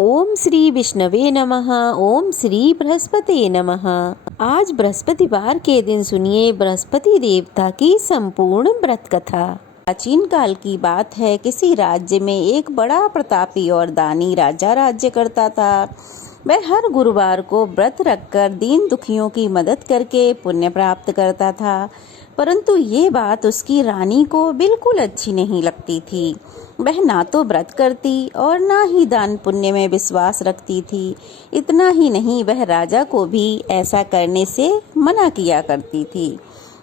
ओम श्री विष्णवे नमः। ओम श्री बृहस्पति नमः। आज बृहस्पतिवार के दिन सुनिए बृहस्पति देवता की संपूर्ण व्रत कथा। प्राचीन काल की बात है। किसी राज्य में एक बड़ा प्रतापी और दानी राजा राज्य करता था। वह हर गुरुवार को व्रत रखकर दीन दुखियों की मदद करके पुण्य प्राप्त करता था। परंतु ये बात उसकी रानी को बिल्कुल अच्छी नहीं लगती थी। वह ना तो व्रत करती और ना ही दान पुण्य में विश्वास रखती थी। इतना ही नहीं, वह राजा को भी ऐसा करने से मना किया करती थी।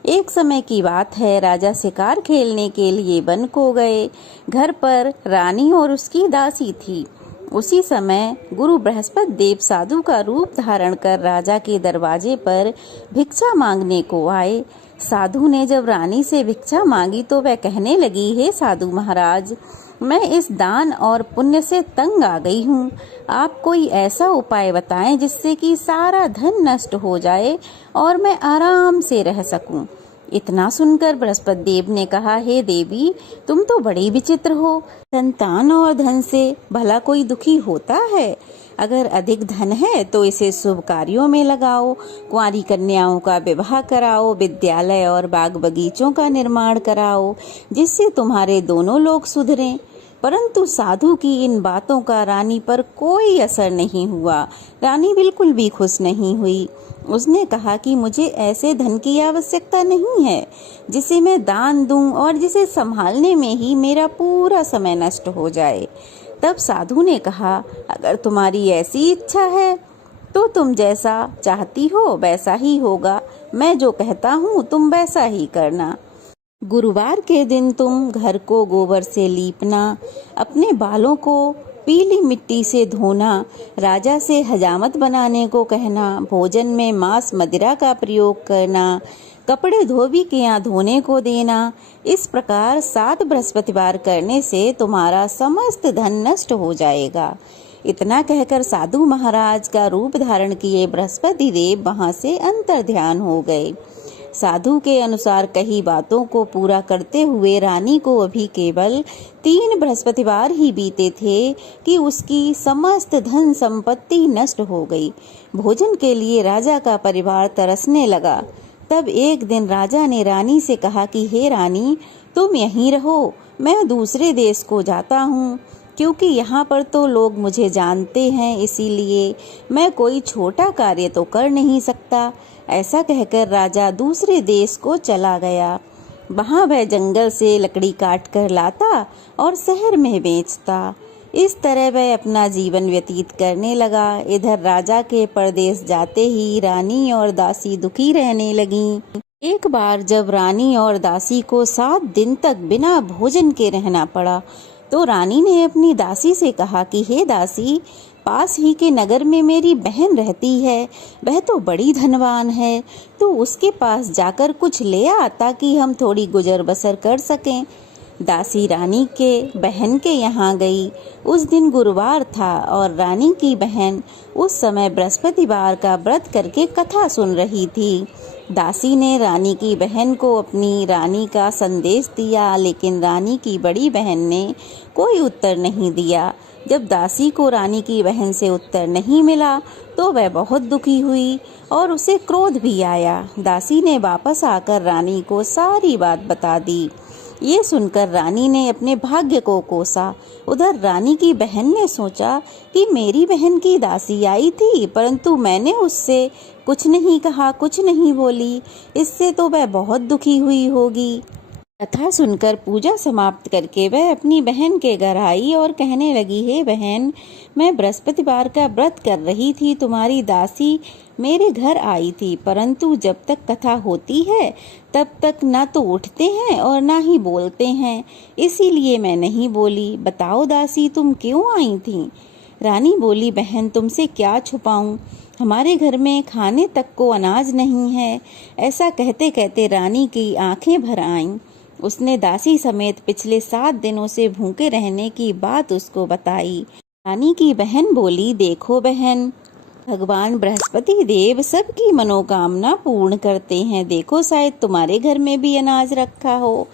एक समय की बात है, राजा शिकार खेलने के लिए वन को गए। घर पर रानी और उसकी दासी थी। उसी समय गुरु बृहस्पति देव साधु का रूप धारण कर राजा के दरवाजे पर भिक्षा मांगने को आए। साधु ने जब रानी से भिक्षा मांगी तो वह कहने लगी, हे साधु महाराज, मैं इस दान और पुण्य से तंग आ गई हूँ। आप कोई ऐसा उपाय बताएं जिससे कि सारा धन नष्ट हो जाए और मैं आराम से रह सकूं। इतना सुनकर बृहस्पति देव ने कहा, हे देवी, तुम तो बड़ी विचित्र हो। संतान और धन से भला कोई दुखी होता है? अगर अधिक धन है तो इसे शुभ कार्यों में लगाओ, कुंवारी कन्याओं का विवाह कराओ, विद्यालय और बाग बगीचों का निर्माण कराओ, जिससे तुम्हारे दोनों लोग सुधरें। परंतु साधु की इन बातों का रानी पर कोई असर नहीं हुआ। रानी बिल्कुल भी खुश नहीं हुई। उसने कहा कि मुझे ऐसे धन की आवश्यकता नहीं है जिसे मैं दान दूं और जिसे संभालने में ही मेरा पूरा समय नष्ट हो जाए। तब साधु ने कहा, अगर तुम्हारी ऐसी इच्छा है तो तुम जैसा चाहती हो वैसा ही होगा। मैं जो कहता हूँ तुम वैसा ही करना। गुरुवार के दिन तुम घर को गोबर से लीपना, अपने बालों को पीली मिट्टी से धोना, राजा से हजामत बनाने को कहना, भोजन में मांस मदिरा का प्रयोग करना, कपड़े धोबी के यहाँ धोने को देना। इस प्रकार 7 बृहस्पतिवार करने से तुम्हारा समस्त धन नष्ट हो जाएगा। इतना कहकर साधु महाराज का रूप धारण किए बृहस्पति देव वहां से अंतर ध्यान हो गए। साधु के अनुसार कही बातों को पूरा करते हुए रानी को अभी केवल 3 बृहस्पतिवार ही बीते थे कि उसकी समस्त धन संपत्ति नष्ट हो गई। भोजन के लिए राजा का परिवार तरसने लगा। तब एक दिन राजा ने रानी से कहा कि हे रानी, तुम यहीं रहो, मैं दूसरे देश को जाता हूँ, क्योंकि यहाँ पर तो लोग मुझे जानते हैं, इसीलिए मैं कोई छोटा कार्य तो कर नहीं सकता। ऐसा कहकर राजा दूसरे देश को चला गया। वहाँ वह जंगल से लकड़ी काट कर लाता और शहर में बेचता। इस तरह वह अपना जीवन व्यतीत करने लगा। इधर राजा के परदेश जाते ही रानी और दासी दुखी रहने लगीं। एक बार जब रानी और दासी को 7 दिन तक बिना भोजन के रहना पड़ा तो रानी ने अपनी दासी से कहा कि हे दासी, पास ही के नगर में मेरी बहन रहती है, वह तो बड़ी धनवान है, तो उसके पास जाकर कुछ ले आ ताकि हम थोड़ी गुजर बसर कर सकें। दासी रानी के बहन के यहाँ गई। उस दिन गुरुवार था और रानी की बहन उस समय बृहस्पतिवार का व्रत करके कथा सुन रही थी। दासी ने रानी की बहन को अपनी रानी का संदेश दिया, लेकिन रानी की बड़ी बहन ने कोई उत्तर नहीं दिया। जब दासी को रानी की बहन से उत्तर नहीं मिला तो वह बहुत दुखी हुई और उसे क्रोध भी आया। दासी ने वापस आकर रानी को सारी बात बता दी। ये सुनकर रानी ने अपने भाग्य को कोसा। उधर रानी की बहन ने सोचा कि मेरी बहन की दासी आई थी, परंतु मैंने उससे कुछ नहीं कहा, कुछ नहीं बोली, इससे तो वह बहुत दुखी हुई होगी। कथा सुनकर पूजा समाप्त करके वह अपनी बहन के घर आई और कहने लगी, हे बहन, मैं बृहस्पतिवार का व्रत कर रही थी, तुम्हारी दासी मेरे घर आई थी, परंतु जब तक कथा होती है तब तक ना तो उठते हैं और ना ही बोलते हैं, इसीलिए मैं नहीं बोली। बताओ दासी, तुम क्यों आई थी? रानी बोली, बहन, तुमसे क्या छुपाऊं, हमारे घर में खाने तक को अनाज नहीं है। ऐसा कहते कहते रानी की आंखें भर आईं। उसने दासी समेत पिछले 7 दिनों से भूखे रहने की बात उसको बताई। रानी की बहन बोली, देखो बहन, भगवान बृहस्पति देव सबकी मनोकामना पूर्ण करते हैं। देखो, शायद तुम्हारे घर में भी अनाज रखा हो।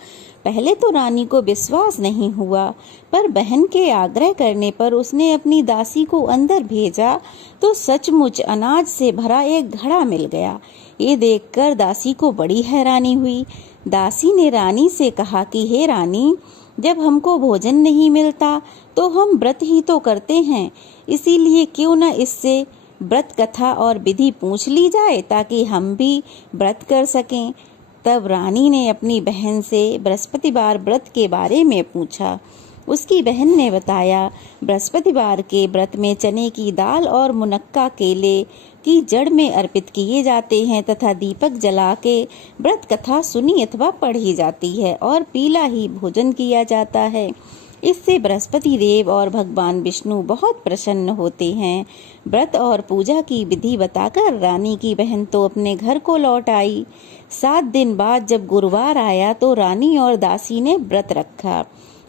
पहले तो रानी को विश्वास नहीं हुआ, पर बहन के आग्रह करने पर उसने अपनी दासी को अंदर भेजा तो सचमुच अनाज से भरा एक घड़ा मिल गया। ये देखकर दासी को बड़ी हैरानी हुई। दासी ने रानी से कहा कि हे रानी, जब हमको भोजन नहीं मिलता तो हम व्रत ही तो करते हैं, इसीलिए क्यों न इससे व्रत कथा और विधि पूछ ली जाए ताकि हम भी व्रत कर सकें। तब रानी ने अपनी बहन से बृहस्पतिवार व्रत के बारे में पूछा। उसकी बहन ने बताया, बृहस्पतिवार के व्रत में चने की दाल और मुनक्का केले की जड़ में अर्पित किए जाते हैं तथा दीपक जला के व्रत कथा सुनी अथवा पढ़ी जाती है और पीला ही भोजन किया जाता है। इससे बृहस्पति देव और भगवान विष्णु बहुत प्रसन्न होते हैं। व्रत और पूजा की विधि बताकर रानी की बहन तो अपने घर को लौट आई। 7 दिन बाद जब गुरुवार आया तो रानी और दासी ने व्रत रखा।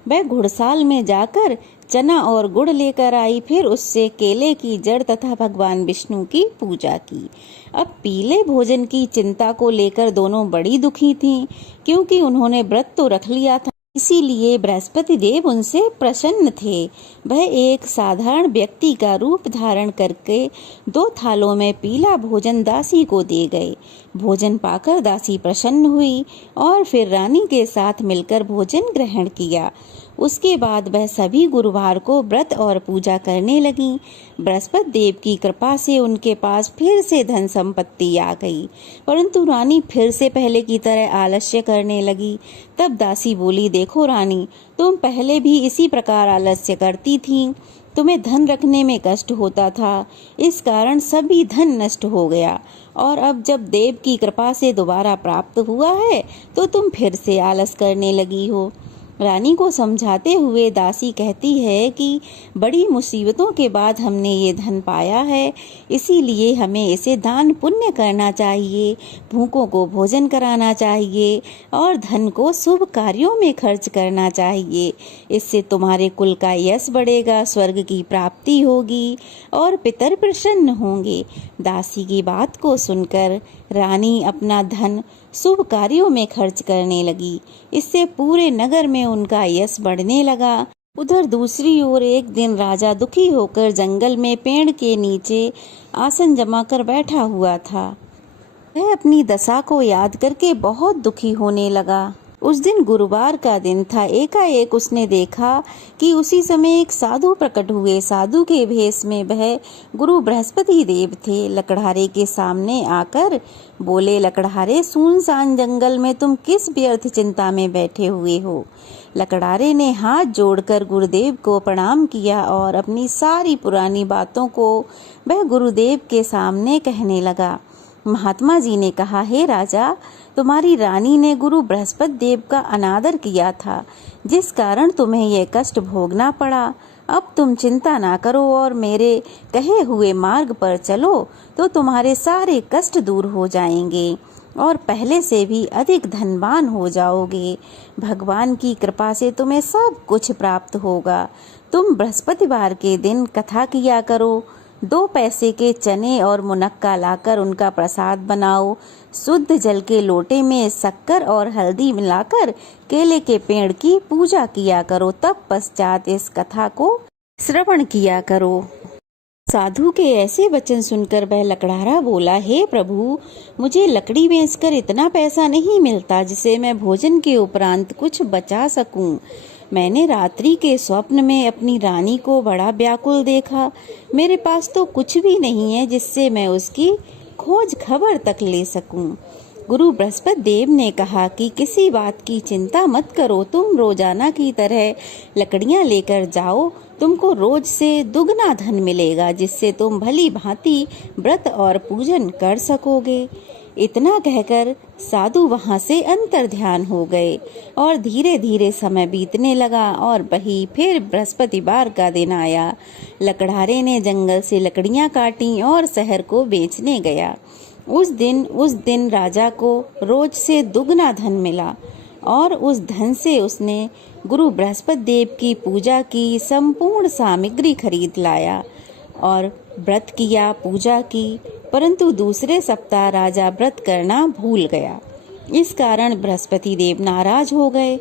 वह घुड़साल में जाकर चना और गुड़ लेकर आई, फिर उससे केले की जड़ तथा भगवान विष्णु की पूजा की। अब पीले भोजन की चिंता को लेकर दोनों बड़ी दुखी थीं, क्योंकि उन्होंने व्रत तो रख लिया था, इसीलिए बृहस्पति देव उनसे प्रसन्न थे। वह एक साधारण व्यक्ति का रूप धारण करके 2 थालों में पीला भोजन दासी को दे गए। भोजन पाकर दासी प्रसन्न हुई और फिर रानी के साथ मिलकर भोजन ग्रहण किया। उसके बाद वह सभी गुरुवार को व्रत और पूजा करने लगी। बृहस्पति देव की कृपा से उनके पास फिर से धन संपत्ति आ गई, परंतु रानी फिर से पहले की तरह आलस्य करने लगी। तब दासी बोली, देखो रानी, तुम पहले भी इसी प्रकार आलस्य करती थी। तुम्हें धन रखने में कष्ट होता था, इस कारण सभी धन नष्ट हो गया, और अब जब देव की कृपा से दोबारा प्राप्त हुआ है तो तुम फिर से आलस करने लगी हो। रानी को समझाते हुए दासी कहती है कि बड़ी मुसीबतों के बाद हमने ये धन पाया है, इसीलिए हमें इसे दान पुण्य करना चाहिए, भूखों को भोजन कराना चाहिए और धन को शुभ कार्यों में खर्च करना चाहिए। इससे तुम्हारे कुल का यश बढ़ेगा, स्वर्ग की प्राप्ति होगी और पितर प्रसन्न होंगे। दासी की बात को सुनकर रानी अपना धन शुभ कार्यों में खर्च करने लगी। इससे पूरे नगर में उनका यश बढ़ने लगा। उधर दूसरी ओर एक दिन राजा दुखी होकर जंगल में पेड़ के नीचे आसन जमाकर बैठा हुआ था। वह अपनी दशा को याद करके बहुत दुखी होने लगा। उस दिन गुरुवार का दिन था। एकाएक उसने देखा कि उसी समय एक साधु प्रकट हुए। साधु के भेष में वह गुरु बृहस्पति देव थे। लकड़हारे के सामने आकर बोले, लकड़हारे, सुनसान जंगल में तुम किस व्यर्थ चिंता में बैठे हुए हो? लकड़हारे ने हाथ जोड़कर गुरुदेव को प्रणाम किया और अपनी सारी पुरानी बातों को वह गुरुदेव के सामने कहने लगा। महात्मा जी ने कहा, हे राजा, तुम्हारी रानी ने गुरु बृहस्पति देव का अनादर किया था, जिस कारण तुम्हें यह कष्ट भोगना पड़ा। अब तुम चिंता ना करो और मेरे कहे हुए मार्ग पर चलो तो तुम्हारे सारे कष्ट दूर हो जाएंगे और पहले से भी अधिक धनवान हो जाओगे। भगवान की कृपा से तुम्हें सब कुछ प्राप्त होगा। तुम बृहस्पतिवार के दिन कथा किया करो। 2 पैसे के चने और मुनक्का लाकर उनका प्रसाद बनाओ। शुद्ध जल के लोटे में शक्कर और हल्दी मिलाकर केले के पेड़ की पूजा किया करो। तब पश्चात इस कथा को श्रवण किया करो। साधु के ऐसे वचन सुनकर वह लकड़हारा बोला, हे प्रभु, मुझे लकड़ी बेचकर इतना पैसा नहीं मिलता जिसे मैं भोजन के उपरांत कुछ बचा सकूं। मैंने रात्रि के स्वप्न में अपनी रानी को बड़ा व्याकुल देखा। मेरे पास तो कुछ भी नहीं है जिससे मैं उसकी खोज खबर तक ले सकूं। गुरु बृहस्पति देव ने कहा कि किसी बात की चिंता मत करो, तुम रोजाना की तरह लकड़ियां लेकर जाओ। तुमको रोज से दुगना धन मिलेगा, जिससे तुम भली भांति व्रत और पूजन कर सकोगे। इतना कहकर साधु वहां से अंतर ध्यान हो गए और धीरे धीरे समय बीतने लगा और वही फिर बृहस्पतिवार का दिन आया। लकड़हारे ने जंगल से लकड़ियां काटी और शहर को बेचने गया। उस दिन राजा को रोज से दुगना धन मिला और उस धन से उसने गुरु बृहस्पति देव की पूजा की संपूर्ण सामग्री खरीद लाया और व्रत किया, पूजा की। परंतु दूसरे सप्ताह राजा व्रत करना भूल गया। इस कारण बृहस्पति देव नाराज हो गए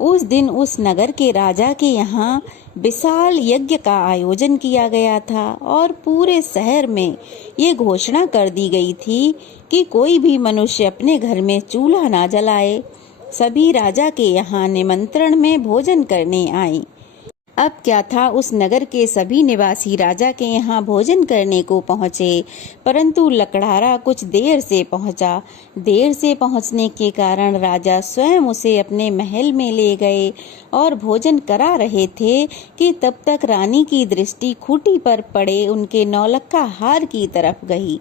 उस दिन उस नगर के राजा के यहाँ विशाल यज्ञ का आयोजन किया गया था और पूरे शहर में ये घोषणा कर दी गई थी कि कोई भी मनुष्य अपने घर में चूल्हा ना जलाए। सभी राजा के यहाँ निमंत्रण में भोजन करने आए। अब क्या था, उस नगर के सभी निवासी राजा के यहाँ भोजन करने को पहुँचे, परंतु लकड़हारा कुछ देर से पहुँचा। देर से पहुँचने के कारण राजा स्वयं उसे अपने महल में ले गए और भोजन करा रहे थे कि तब तक रानी की दृष्टि खूंटी पर पड़े उनके नौलक्खा हार की तरफ गई।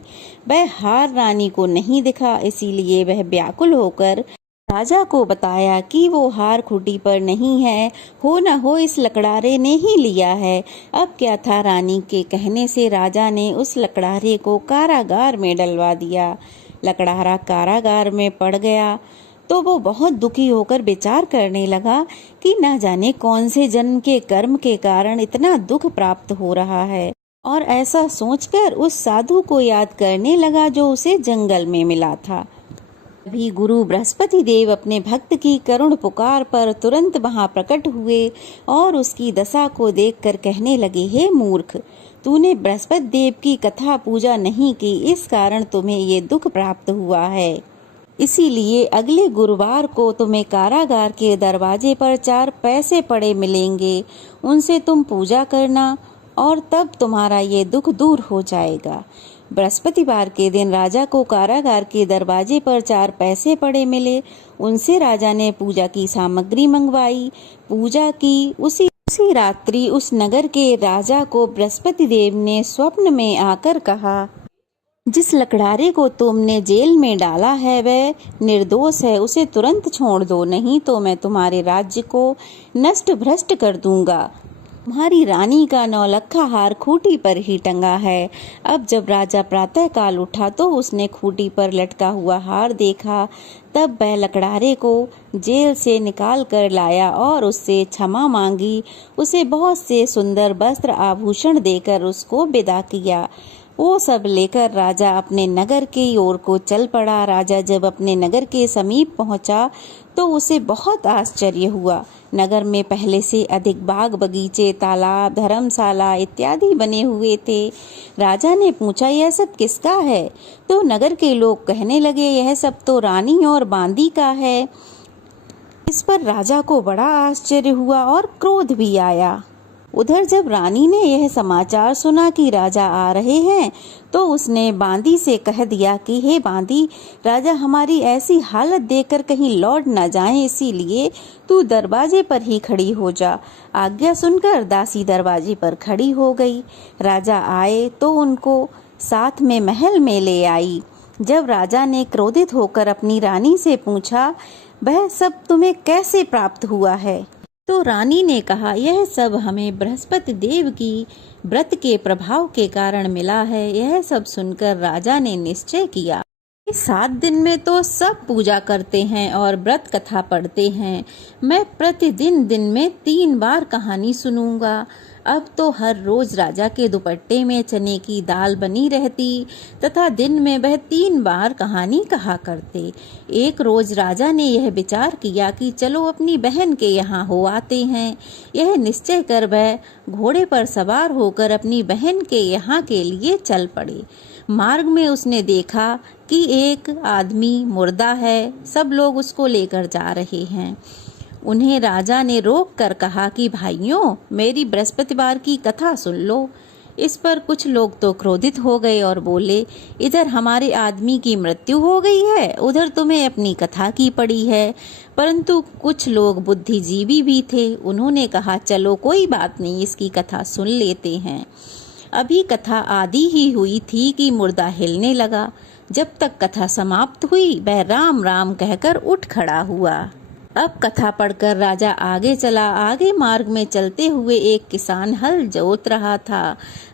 वह हार रानी को नहीं दिखा, इसीलिए वह व्याकुल होकर राजा को बताया कि वो हार खूंटी पर नहीं है, हो न हो इस लकड़हारे ने ही लिया है। अब क्या था, रानी के कहने से राजा ने उस लकड़हारे को कारागार में डलवा दिया। लकड़हारा कारागार में पड़ गया तो वो बहुत दुखी होकर विचार करने लगा कि न जाने कौन से जन्म के कर्म के कारण इतना दुख प्राप्त हो रहा है, और ऐसा सोचकर उस साधु को याद करने लगा जो उसे जंगल में मिला था। भी गुरु बृहस्पति देव अपने भक्त की करुण पुकार पर तुरंत वहां प्रकट हुए और उसकी दशा को देखकर कहने लगे, हे मूर्ख, तूने बृहस्पति देव की कथा पूजा नहीं की, इस कारण तुम्हें ये दुख प्राप्त हुआ है। इसीलिए अगले गुरुवार को तुम्हें कारागार के दरवाजे पर 4 पैसे पड़े मिलेंगे, उनसे तुम पूजा करना और तब तुम्हारा ये दुख दूर हो जाएगा। बृहस्पतिवार के दिन राजा को कारागार के दरवाजे पर 4 पैसे पड़े मिले। उनसे राजा ने पूजा की सामग्री मंगवाई, पूजा की। उसी रात्रि उस नगर के राजा को बृहस्पति देव ने स्वप्न में आकर कहा, जिस लकड़हारे को तुमने जेल में डाला है वह निर्दोष है, उसे तुरंत छोड़ दो, नहीं तो मैं तुम्हारे राज्य को नष्ट भ्रष्ट कर दूंगा। तुम्हारी रानी का नौलक्खा हार खूंटी पर ही टंगा है। अब जब राजा प्रातः काल उठा तो उसने खूंटी पर लटका हुआ हार देखा। तब वह लकड़हारे को जेल से निकाल कर लाया और उससे क्षमा मांगी। उसे बहुत से सुंदर वस्त्र आभूषण देकर उसको विदा किया। वो सब लेकर राजा अपने नगर की ओर को चल पड़ा। राजा जब अपने नगर के समीप पहुंचा तो उसे बहुत आश्चर्य हुआ। नगर में पहले से अधिक बाग बगीचे, तालाब, धर्मशाला इत्यादि बने हुए थे। राजा ने पूछा, यह सब किसका है? तो नगर के लोग कहने लगे, यह सब तो रानी और बांदी का है। इस पर राजा को बड़ा आश्चर्य हुआ और क्रोध भी आया। उधर जब रानी ने यह समाचार सुना कि राजा आ रहे हैं तो उसने बांदी से कह दिया कि हे बांदी, राजा हमारी ऐसी हालत देखकर कहीं लौट न जाएं, इसीलिए तू दरवाजे पर ही खड़ी हो जा। आज्ञा सुनकर दासी दरवाजे पर खड़ी हो गई। राजा आए तो उनको साथ में महल में ले आई। जब राजा ने क्रोधित होकर अपनी रानी से पूछा, वह सब तुम्हें कैसे प्राप्त हुआ है? तो रानी ने कहा, यह सब हमें बृहस्पति देव की व्रत के प्रभाव के कारण मिला है। यह सब सुनकर राजा ने निश्चय किया, 7 दिन में तो सब पूजा करते हैं और व्रत कथा पढ़ते हैं। मैं प्रतिदिन दिन में 3 बार कहानी सुनूंगा। अब तो हर रोज राजा के दुपट्टे में चने की दाल बनी रहती तथा दिन में वह 3 बार कहानी कहा करते। एक रोज राजा ने यह विचार किया कि चलो अपनी बहन के यहाँ हो आते हैं। यह निश्चय कर वह घोड़े पर सवार होकर अपनी बहन के यहाँ के लिए चल पड़े। मार्ग में उसने देखा कि एक आदमी मुर्दा है, सब लोग उसको लेकर जा रहे हैं। उन्हें राजा ने रोक कर कहा कि भाइयों, मेरी बृहस्पतिवार की कथा सुन लो। इस पर कुछ लोग तो क्रोधित हो गए और बोले, इधर हमारे आदमी की मृत्यु हो गई है, उधर तुम्हें अपनी कथा की पड़ी है। परंतु कुछ लोग बुद्धिजीवी भी थे, उन्होंने कहा चलो कोई बात नहीं, इसकी कथा सुन लेते हैं। अभी कथा आदि ही हुई थी कि मुर्दा हिलने लगा। जब तक कथा समाप्त हुई वह राम राम कहकर उठ खड़ा हुआ। अब कथा पढ़कर राजा आगे चला। आगे मार्ग में चलते हुए एक किसान हल जोत रहा था।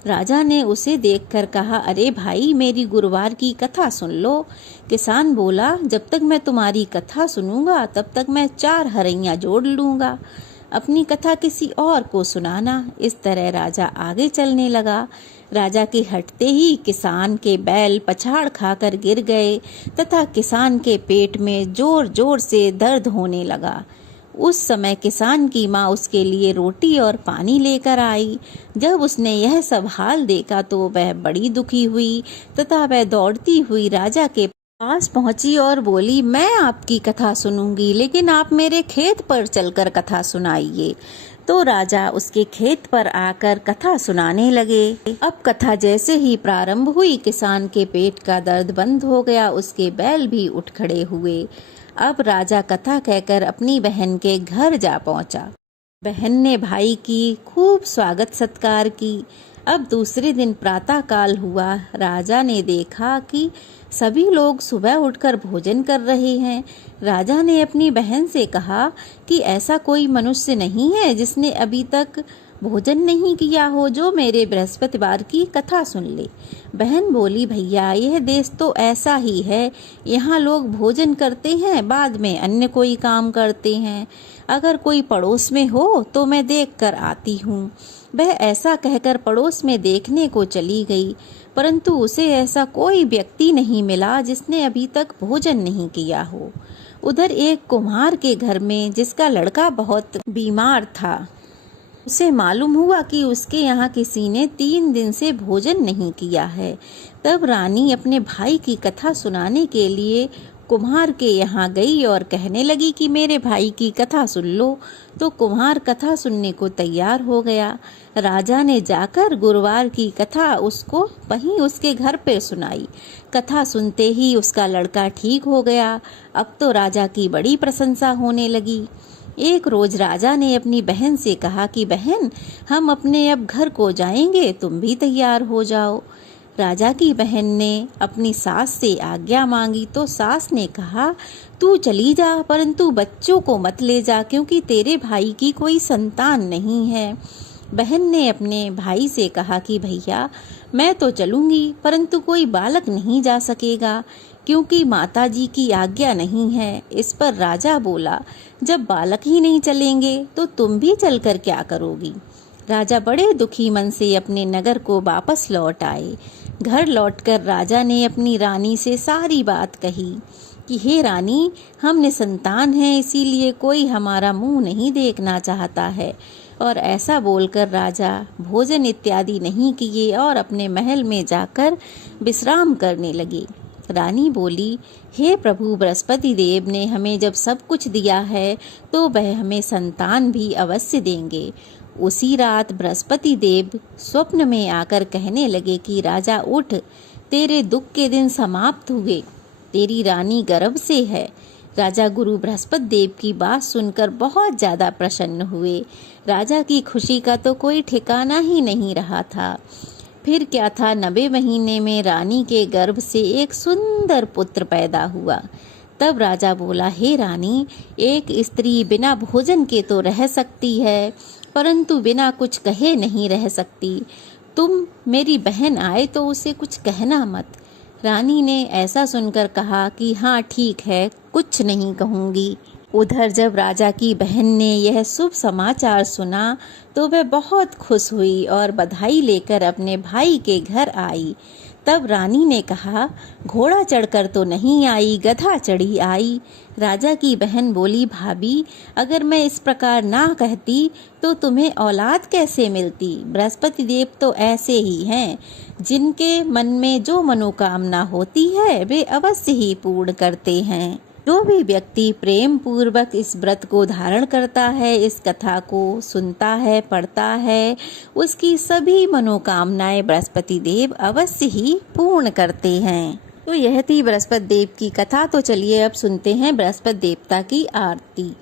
राजा ने उसे देखकर कहा, अरे भाई, मेरी गुरुवार की कथा सुन लो। किसान बोला, जब तक मैं तुम्हारी कथा सुनूंगा तब तक मैं 4 हरैया जोड़ लूंगा, अपनी कथा किसी और को सुनाना। इस तरह राजा आगे चलने लगा। राजा के हटते ही किसान के बैल पछाड़ खाकर गिर गए तथा किसान के पेट में जोर जोर से दर्द होने लगा। उस समय किसान की माँ उसके लिए रोटी और पानी लेकर आई। जब उसने यह सब हाल देखा तो वह बड़ी दुखी हुई तथा वह दौड़ती हुई राजा के पास पहुंची और बोली, मैं आपकी कथा सुनूंगी, लेकिन आप मेरे खेत पर चलकर कथा सुनाइए। तो राजा उसके खेत पर आकर कथा सुनाने लगे। अब कथा जैसे ही प्रारंभ हुई, किसान के पेट का दर्द बंद हो गया, उसके बैल भी उठ खड़े हुए। अब राजा कथा कहकर अपनी बहन के घर जा पहुंचा। बहन ने भाई की खूब स्वागत सत्कार की। अब दूसरे दिन प्रातः काल हुआ। राजा ने देखा कि सभी लोग सुबह उठकर भोजन कर रहे हैं। राजा ने अपनी बहन से कहा कि ऐसा कोई मनुष्य नहीं है जिसने अभी तक भोजन नहीं किया हो, जो मेरे बृहस्पतिवार की कथा सुन ले। बहन बोली, भैया यह देश तो ऐसा ही है, यहाँ लोग भोजन करते हैं, बाद में अन्य कोई काम करते हैं। अगर कोई पड़ोस में हो तो मैं देख कर आती हूँ। वह ऐसा कहकर पड़ोस में देखने को चली गई, परंतु उसे ऐसा कोई व्यक्ति नहीं मिला जिसने अभी तक भोजन नहीं किया हो। उधर एक कुम्हार के घर में, जिसका लड़का बहुत बीमार था, उसे मालूम हुआ कि उसके यहाँ किसी ने 3 दिन से भोजन नहीं किया है। तब रानी अपने भाई की कथा सुनाने के लिए कुम्हार के यहाँ गई और कहने लगी कि मेरे भाई की कथा सुन लो। तो कुम्हार कथा सुनने को तैयार हो गया। राजा ने जाकर गुरुवार की कथा उसको वहीं उसके घर पे सुनाई। कथा सुनते ही उसका लड़का ठीक हो गया। अब तो राजा की बड़ी प्रशंसा होने लगी। एक रोज राजा ने अपनी बहन से कहा कि बहन, हम अपने अब घर को जाएंगे, तुम भी तैयार हो जाओ। राजा की बहन ने अपनी सास से आज्ञा मांगी तो सास ने कहा, तू चली जा, परंतु बच्चों को मत ले जा, क्योंकि तेरे भाई की कोई संतान नहीं है। बहन ने अपने भाई से कहा कि भैया मैं तो चलूंगी, परंतु कोई बालक नहीं जा सकेगा, क्योंकि माताजी की आज्ञा नहीं है। इस पर राजा बोला, जब बालक ही नहीं चलेंगे तो तुम भी चलकर क्या करोगी। राजा बड़े दुखी मन से अपने नगर को वापस लौट आए। घर लौटकर राजा ने अपनी रानी से सारी बात कही कि हे रानी, हम निसंतान हैं, इसीलिए कोई हमारा मुंह नहीं देखना चाहता है। और ऐसा बोलकर राजा भोजन इत्यादि नहीं किए और अपने महल में जाकर विश्राम करने लगे। रानी बोली, हे प्रभु, बृहस्पति देव ने हमें जब सब कुछ दिया है तो वह हमें संतान भी अवश्य देंगे। उसी रात बृहस्पति देव स्वप्न में आकर कहने लगे कि राजा उठ, तेरे दुख के दिन समाप्त हुए, तेरी रानी गर्भ से है। राजा गुरु बृहस्पति देव की बात सुनकर बहुत ज्यादा प्रसन्न हुए। राजा की खुशी का तो कोई ठिकाना ही नहीं रहा था। फिर क्या था, 90 महीने में रानी के गर्भ से एक सुंदर पुत्र पैदा हुआ। तब राजा बोला, हे रानी, एक स्त्री बिना भोजन के तो रह सकती है, परंतु बिना कुछ कहे नहीं रह सकती। तुम मेरी बहन आए तो उसे कुछ कहना मत। रानी ने ऐसा सुनकर कहा कि हाँ ठीक है, कुछ नहीं कहूँगी। उधर जब राजा की बहन ने यह शुभ समाचार सुना तो वह बहुत खुश हुई और बधाई लेकर अपने भाई के घर आई। तब रानी ने कहा, घोड़ा चढ़कर तो नहीं आई, गधा चढ़ी आई। राजा की बहन बोली, भाभी, अगर मैं इस प्रकार ना कहती तो तुम्हें औलाद कैसे मिलती। बृहस्पति देव तो ऐसे ही हैं, जिनके मन में जो मनोकामना होती है वे अवश्य ही पूर्ण करते हैं। जो भी व्यक्ति प्रेम पूर्वक इस व्रत को धारण करता है, इस कथा को सुनता है, पढ़ता है, उसकी सभी मनोकामनाएं बृहस्पति देव अवश्य ही पूर्ण करते हैं। तो यह थी बृहस्पति देव की कथा। तो चलिए अब सुनते हैं बृहस्पति देवता की आरती।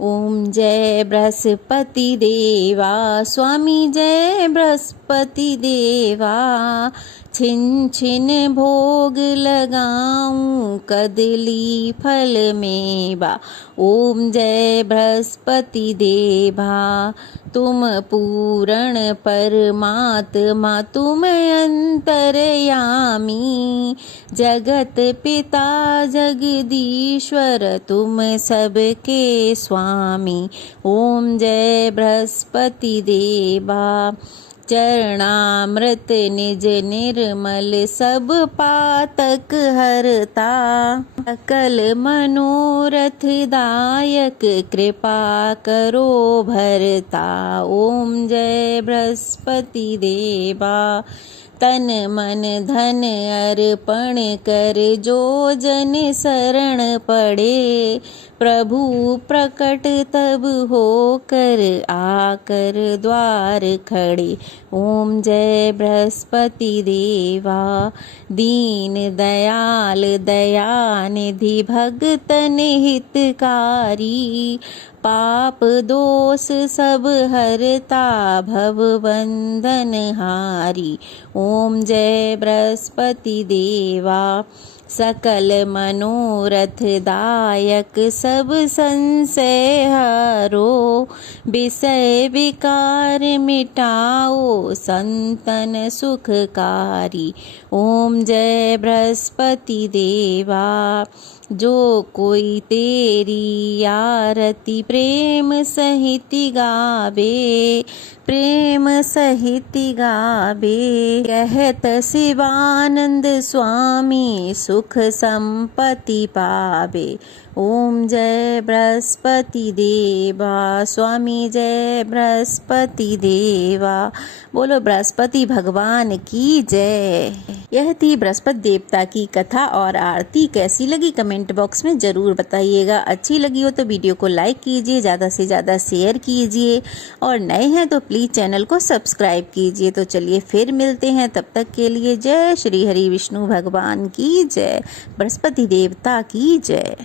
ओम जय बृहस्पति देवा, स्वामी जय बृहस्पति देवा, छिन छिन भोग लगाऊं, कदली फल मेवा। ओम जय बृहस्पति देवा, तुम पूर्ण परमात्मा, तुम अंतर्यामी, जगत पिता जगदीश्वर, तुम सबके स्वामी। ओम जय बृहस्पति देवा, चरणामृत निज निर्मल सब पातक हरता। सकल मनोरथ दायक कृपा करो भरता। ओम जय बृहस्पति देवा। तन मन धन अर्पण कर जो जन शरण पड़े। प्रभु प्रकट तब होकर आकर द्वार खड़े। ओम जय बृहस्पति देवा। दीन दयाल दयानिधि भगतन हितकारी। पाप दोष सब हरता भव बंधन हारी। ओम जय बृहस्पति देवा। सकल मनोरथ दायक सब संशय हरो। विषय विकार मिटाओ संतन सुखकारी। ओम जय बृहस्पति देवा। जो कोई तेरी आरती प्रेम सहित गावे। प्रेम सहित गावे। कहत शिवानंद स्वामी सुख संपत्ति पावे। ओम जय बृहस्पति देवा। स्वामी जय बृहस्पति देवा। बोलो बृहस्पति भगवान की जय। यह थी बृहस्पति देवता की कथा और आरती। कैसी लगी कमेंट बॉक्स में जरूर बताइएगा। अच्छी लगी हो तो वीडियो को लाइक कीजिए, ज़्यादा से ज़्यादा शेयर कीजिए और नए हैं तो प्लीज़ चैनल को सब्सक्राइब कीजिए। तो चलिए फिर मिलते हैं, तब तक के लिए जय श्री हरि विष्णु भगवान की जय। बृहस्पति देवता की जय।